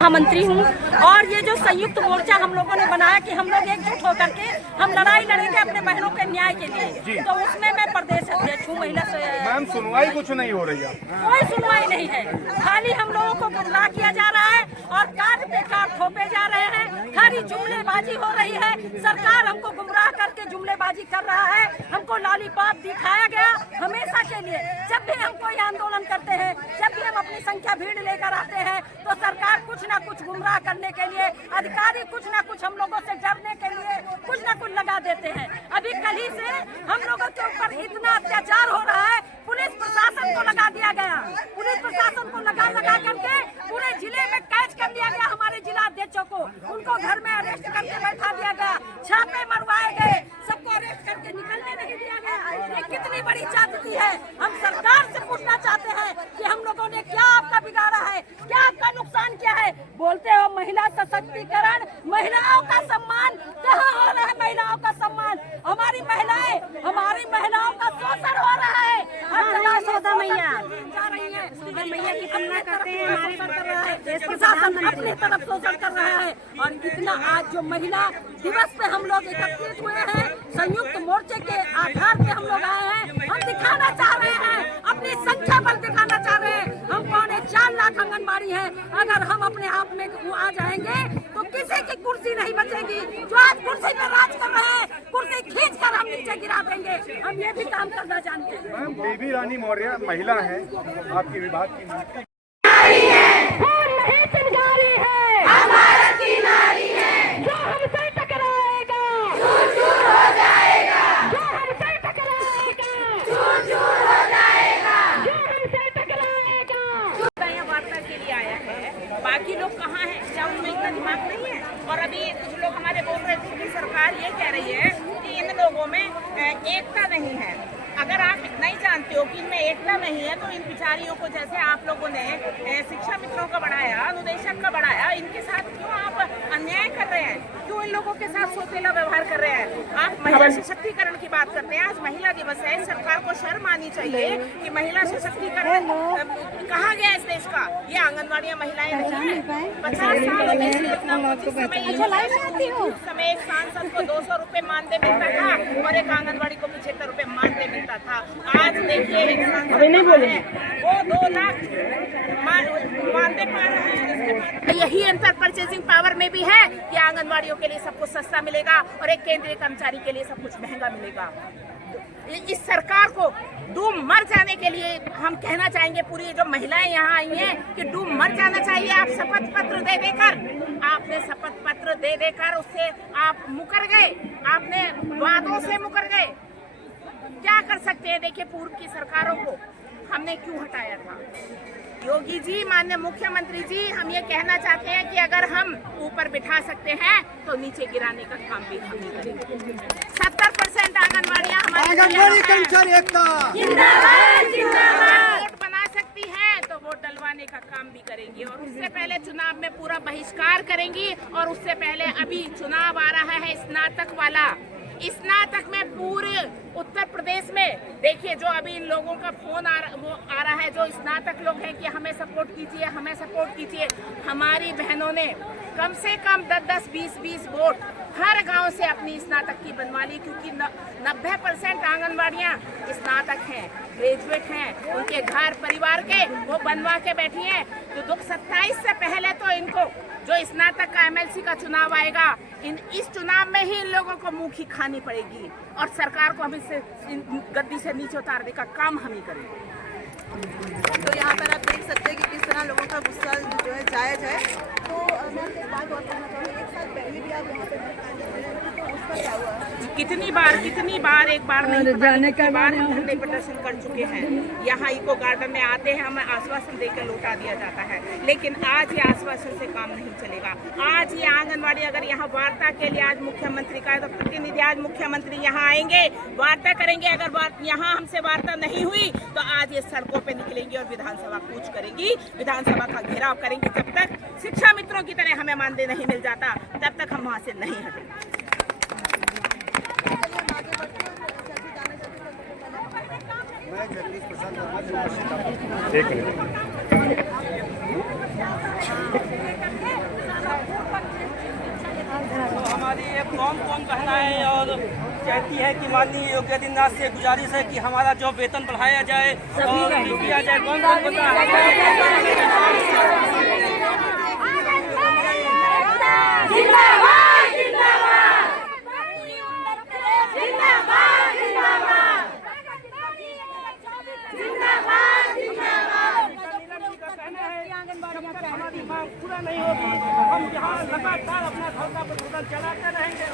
मंत्री हूँ और ये जो संयुक्त मोर्चा हम लोगों ने बनाया कि हम लोग एकजुट होकर के हम लड़ाई लड़ेंगे अपने बहनों के न्याय के लिए, तो उसमें मैं प्रदेश अध्यक्ष हूँ महिला से। मैम सुनवाई कुछ नहीं हो रही है, कोई सुनवाई नहीं है, खाली हम लोगों को गुमराह किया जा रहा है और कार्य पे कार्य थोपे जा रहे हैं, खाली जुमलेबाजी हो रही है। सरकार हमको गुमराह करके जुमलेबाजी कर रहा है, हमको लॉलीपॉप दिखाया गया हमेशा के लिए। जब भी हम कोई आंदोलन करते हैं, जब भी हम अपनी संख्या भीड़ लेकर आते हैं, तो सरकार कुछ न कुछ गुमराह करने के लिए, अधिकारी कुछ न कुछ हम लोगों से डरने के लिए कुछ न कुछ लगा देते हैं। अभी कल ही से हम लोगों के ऊपर इतना अत्याचार हो रहा है, पुलिस प्रशासन को लगा दिया गया, पुलिस प्रशासन को लगा करके पूरे जिले में कैद कर दिया गया। हमारे जिला अध्यक्षों को उनको घर में अरेस्ट करके बैठा दिया गया, छापे मरवाए गए, सबको अरेस्ट करके निकलने नहीं दिया गया। ये कितनी बड़ी चादती है। हम सरकार से पूछना चाहते हैं कि हम लोगों ने क्या आपका बिगाड़ा है, क्या आपका नुकसान किया है। बोलते हो महिला सशक्तिकरण, महिलाओं का सम्मान, कहाँ हो रहा है महिलाओं का सम्मान? हमारी महिलाओं का शोषण हो रहा है। मैया की तुलना करते हैं, हमारे प्रशासन अपनी तरफ शोषण कर रहा है। और इतना आज जो महिला दिवस पे हम लोग एकत्रित हुए हैं, संयुक्त मोर्चे के आधार पे हम लोग आए हैं, हम दिखाना चाह रहे हैं, अपनी संख्या बल दिखाना चाह रहे हैं। हम 4.25 लाख आंगनबाड़ी है, अगर हम अपने आप में आ जाएंगे तो किसी की कुर्सी नहीं बचेगी। जो आज कुर्सी पे राज कर रहे हैं, कुर्सी खींच कर हम नीचे गिरा देंगे। हम ये भी काम करना जानते हैं। मैम बेबी रानी मौर्य महिला है, आपके विभाग की मंत्री जो हमसे टकराएगा चूर चूर हो जाएगा, जो हमसे टकराएगा चूर चूर हो जाएगा, जो हमसे टकराएगा। यहाँ वार्ता के लिए आया है, बाकी लोग कहाँ हैं? क्या उनमें इतना दिमाग नहीं है? और अभी कुछ लोग हमारे बोल रहे थे कि सरकार ये कह रही है कि इन लोगों में एकता नहीं है। अगर आप इतना ही जानते हो कि इनमें एकता नहीं है, तो इन बिचारियों को जैसे आप लोगों ने शिक्षा मित्रों का बढ़ाया, अनुदेशक का बढ़ाया, इनके साथ क्यों आप अन्याय कर रहे हैं? क्यों इन लोगों के साथ सोतेला व्यवहार कर रहे हैं? आप महिला सशक्तिकरण की बात करते हैं, आज महिला दिवस है, सरकार को शर्म आनी चाहिए कि महिला सशक्तिकरण कहाँ गया इस देश का? ये आंगनबाड़ियाँ महिलाएं नहीं है। 50 साल हो गए समय एक सांसद को 200 रुपए मानदेय मिलता था और एक आंगनबाड़ी को 75 रुपए मानदेय मिलता था। आज देखिए एक सांसद वो 2 लाख मानदेय पा रहे हैं। यही अंतर परचेजिंग पावर में भी है कि आंगनबाड़ियों के लिए सब कुछ सस्ता मिलेगा और एक केंद्रीय कर्मचारी के लिए सब कुछ महंगा मिलेगा। इस सरकार को डूब मर जाने के लिए हम कहना चाहेंगे, पूरी जो महिलाएं यहाँ आई हैं, कि डूब मर जाना चाहिए। आप शपथ पत्र दे देकर, आपने शपथ पत्र दे देकर उससे आप मुकर गए, आपने वादों से मुकर गए। क्या कर सकते हैं? देखिए पूर्व की सरकारों को हमने क्यों हटाया था। योगी जी, माननीय मुख्यमंत्री जी, हम ये कहना चाहते हैं कि अगर हम ऊपर बिठा सकते हैं तो नीचे गिराने का काम भी हम करेंगे। 70% आंगनबाड़ियाँ हमारी कर्मचारी एकता वोट बना सकती है तो वोट डलवाने का काम भी करेंगी, और उससे पहले चुनाव में पूरा बहिष्कार करेंगी। और उससे पहले अभी चुनाव आ रहा है स्नातक वाला, स्नातक में पूरे उत्तर प्रदेश में देखिए, जो अभी इन लोगों का फोन आ रहा है, जो स्नातक लोग हैं कि हमें सपोर्ट कीजिए, हमें सपोर्ट कीजिए। हमारी बहनों ने कम से कम 10-10, 20-20 वोट हर गांव से अपनी स्नातक की बनवा ली, क्योंकि 90% आंगनबाड़ियाँ स्नातक हैं, ग्रेजुएट हैं, उनके घर परिवार के वो बनवा के बैठी हैं। तो 27 से पहले तो इनको जो स्नातक का MLC का चुनाव आएगा, इस चुनाव में ही इन लोगों को मुँह की खानी पड़ेगी और सरकार को हम इससे गद्दी से नीचे उतारने का काम हम ही करेंगे। तो यहाँ पर आप देख सकते हैं कि किस तरह लोगों का गुस्सा जो है जायज है। तो मैं एक बात और कहना चाहूँगी, एक साल पहले भी आप यहाँ पर तो उसका क्या हुआ? कितनी बार एक बार नहीं, जाने के बाद हम धरने प्रदर्शन कर चुके हैं। यहाँ इको गार्डन में आते हैं, हमें आश्वासन देकर लौटा दिया जाता है, लेकिन आज ये आश्वासन से काम नहीं चलेगा। आज ये आंगनबाड़ी अगर यहाँ वार्ता के लिए आज मुख्यमंत्री का प्रतिनिधि, आज मुख्यमंत्री यहाँ आएंगे, वार्ता करेंगे। अगर यहाँ हमसे वार्ता नहीं हुई तो आज ये सड़कों पे निकलेंगी और विधानसभा कूच करेंगी, विधानसभा का घेराव करेंगी। जब तक शिक्षा मित्रों की तरह हमें मानदेय नहीं मिल जाता, तब तक हम वहाँ से नहीं हटेंगे। एक मिनट हमारी ये फॉर्म कौन भरना है और कहती है कि माननीय योगी आदित्यनाथ से गुजारिश है कि हमारा जो वेतन बढ़ाया जाए और दिया जाए। कौन कौन हमारी मांग पूरा नहीं होगी, हम यहाँ लगातार अपना धरना प्रदर्शन चलाते रहेंगे।